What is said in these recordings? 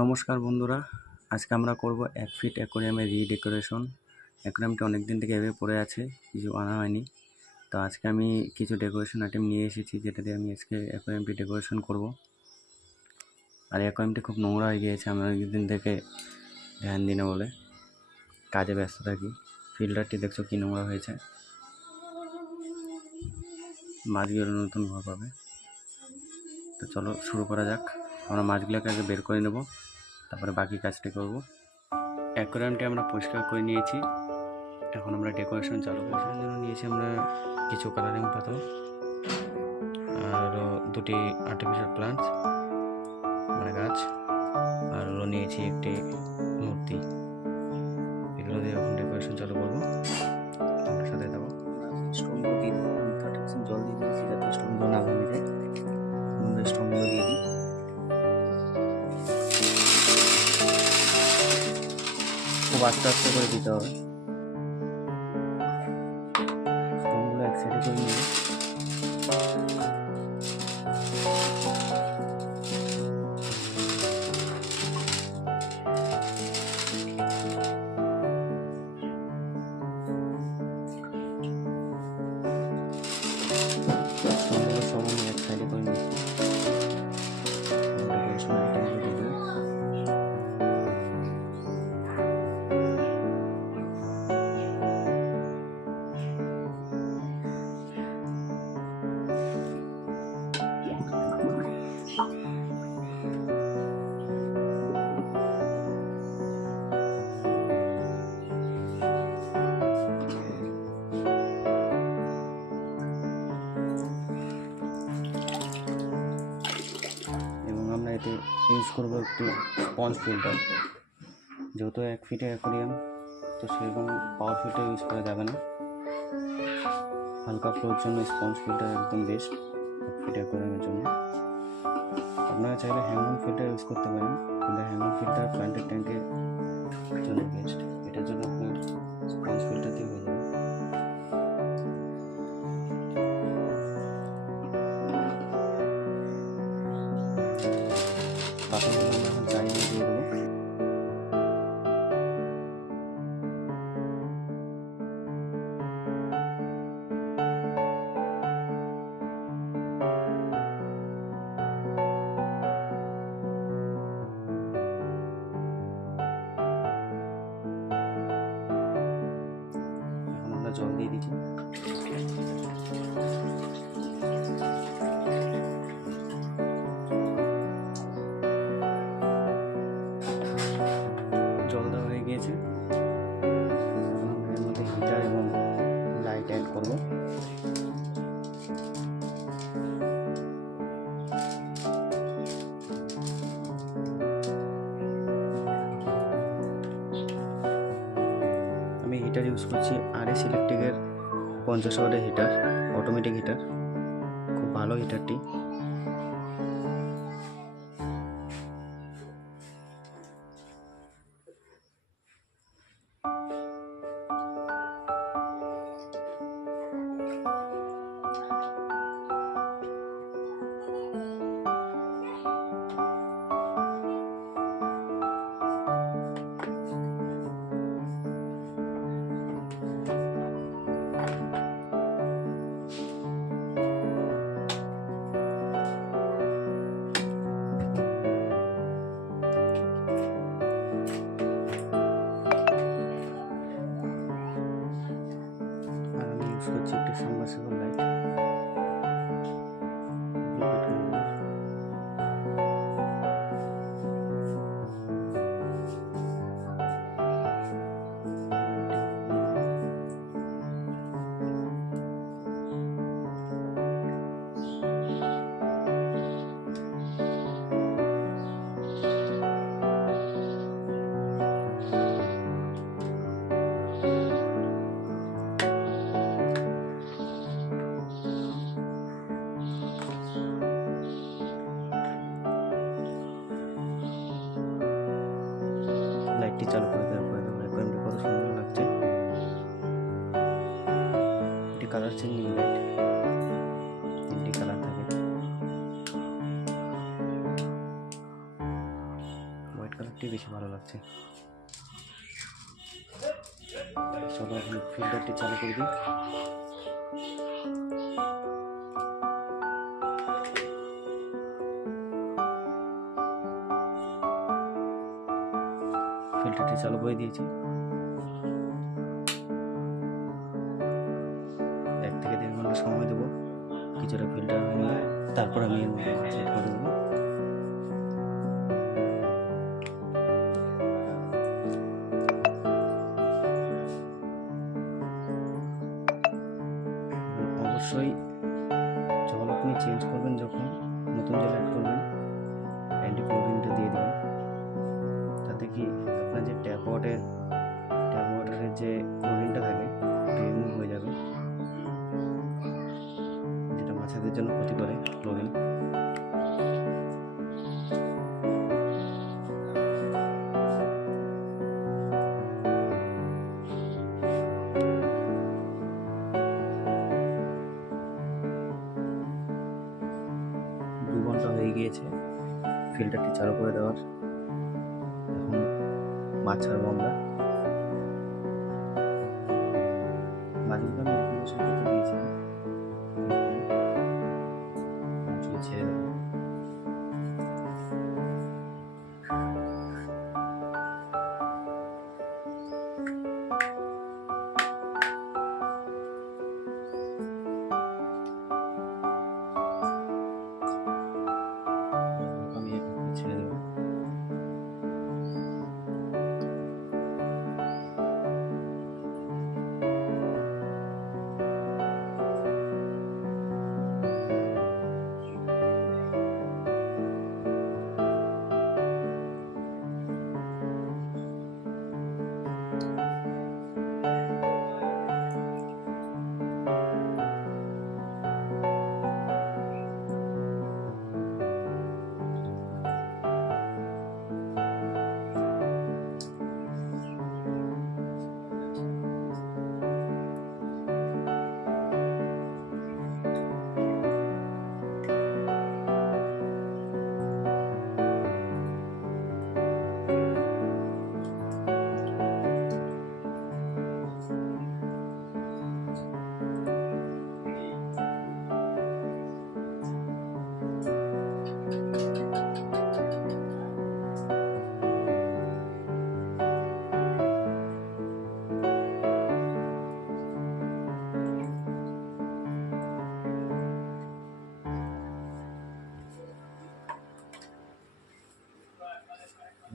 নমস্কার বন্ধুরা, আজকে আমরা করব 1 ফিট অ্যাকোয়ারিয়ামের রিডেকোরেশন। অ্যাকোয়ারিয়ামটা অনেক দিন থেকে এভাবে পড়ে আছে, কিছু আনা হয়নি। তো আজকে আমি কিছু ডেকোরেশন আইটেম নিয়ে এসেছি, যেটা দিয়ে আমি আজকে অ্যাকোয়ারিয়ামটি ডেকোরেশন করব। আর অ্যাকোয়ারিয়ামটি খুব নোংরা হয়ে গিয়েছে, আমি অনেক দিন থেকে ধ্যান দিই না বলে কাজে ব্যস্ত থাকি। ফিল্টারটি দেখছো কি নোংরা হয়েছে, মাছগুলো নতুন ঘর পাবে। তো চলো শুরু করা যাক। আমরা মাছগুলোকে আগে বের করে নেব, তারপরে বাকি কাজটি করব। অ্যাকোয়ারিয়ামটি আমরা পরিষ্কার করে নিয়েছি, এখন আমরা ডেকোরেশন চালু করার জন্য নিয়েছি আমরা কিছু কালারিং পাথর আর দুটি আর্টিফিশিয়াল প্লান্টস মানে গাছ, আর নিয়েছি একটি মূর্তি। এগুলো দিয়ে এখন ডেকোরেশন চালু করবো, তোমার সাথে দেবো। স্টোনগুলো দিয়ে দেবো, আমি 30% জল দিয়ে দিয়েছি যাতে স্টোনগুলো না ভেঙে যায়। আমরা স্টোনগুলো দিয়ে দিই, খুব আস্তে আস্তে করে দিতে হবে। স্টোনগুলো এক সাইডে করে নেবে। স্টোনগুলো সব আমি এক সাইডে করে নিচ্ছি। ডেকোরেশন আইটেমগুলো দিয়ে দেবো। আমরা এতে ইউজ করব একটি স্পঞ্জ ফিল্টার। যেহেতু 1 ফিটের অ্যাকোয়ারিয়াম, তো সেরকম পাওয়ার ফিল্টার ইউজ করা যাবে না। হালকা ফ্লোর জন্য স্পঞ্জ ফিল্টার একদম বেস্ট 1 ফিট অ্যাকোয়ারিয়ামের জন্য। আপনারা চাইলে হ্যাঙ্গন ফিল্টার ইউজ করতে পারেন, কিন্তু হ্যাঙ্গন ফিল্টার প্ল্যান্টের ট্যাঙ্কের জন্য বেস্ট। এটার জন্য আপনার স্পঞ্জ ফিল্টার দিয়ে হয়ে যাবে। পাতাগুলো আমরা এখন চারিদিকে দিয়ে দেবো। এখন আমরা জল দিয়ে দিচ্ছি। জল দেওয়া হয়ে গিয়েছে, এখন আমরা এর মধ্যে হিটার এবং লাইট অ্যাড করব। আমি হিটার ইউজ করছি RS ইলেকট্রিকের 50 ওয়াটের হিটার, অটোমেটিক হিটার, খুব ভালো হিটারটি। করছি একটি সাবমার্সিবল লাইট। লাইটটি চালু করে দেওয়ার পরে দেখো অ্যাকোয়ারিয়ামটি কত সুন্দর লাগছে। এটি কালার চেঞ্জিং লাইট, 3টি কালার থাকে। হোয়াইট অনেকটাই বেশি ভালো লাগছে। চলো এখন ফিল্টারটি চালু করে দিই। ফিল্টারটি চালু করে দিয়েছি। 1 থেকে 1.5 ঘন্টা সময় দেবো কিছুটা ফিল্টার নিয়ে, তারপর আমি সেট করে দেবো। অবশ্যই জল আপনি চেঞ্জ করবেন যখন নতুন জল অ্যাড করবেন, অ্যান্টিক্লোরিনটা দিয়ে দেবেন। তাতে কি আপনার যে ট্যাপ ওয়াটারের যে ক্লোরিনটা থাকে রিমুভ হয়ে যাবে, যেটা মাছেদের জন্য ক্ষতি করে ক্লোরিন। দু ঘন্টা হয়ে গিয়েছে ফিল্টারটি চালু করে দেওয়ার। এখন মাছ ছাড়বো আমরা। মাছগুলো আমি এরকম বসে করতে দিয়েছিলাম, মাছগুলো ছেড়ে দেবো। আমি এভাবে ছেড়ে দেবো।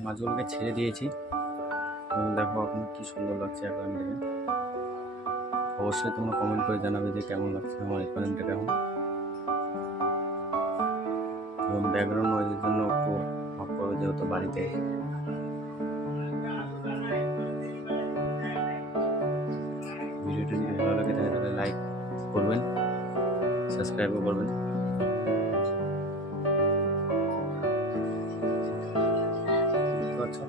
মাছগুলোকে ছেড়ে দিয়েছি এবং দেখো এখন কি সুন্দর লাগছে অ্যাকোয়ারিয়ামটাকে। অবশ্যই তোমরা কমেন্ট করে জানাবে যে কেমন লাগছে আমার অ্যাকোয়ারিয়ামটা কেমন। এবং ব্যাকগ্রাউন্ড নয়েজের জন্য একটু অফ করো, যেহেতু বাড়িতে। ভিডিওটি যদি ভালো লাগে থাকে তাহলে লাইক করবেন, সাবস্ক্রাইবও করবেন। আচ্ছা,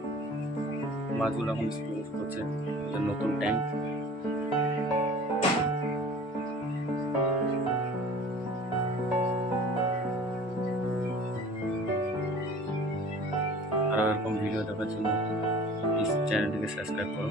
মাছগুলো এখন ইউজ করছে নতুন ট্যাঙ্ক। আরও এরকম ভিডিও দেখার জন্য প্লিজ চ্যানেলটিকে সাবস্ক্রাইব করো।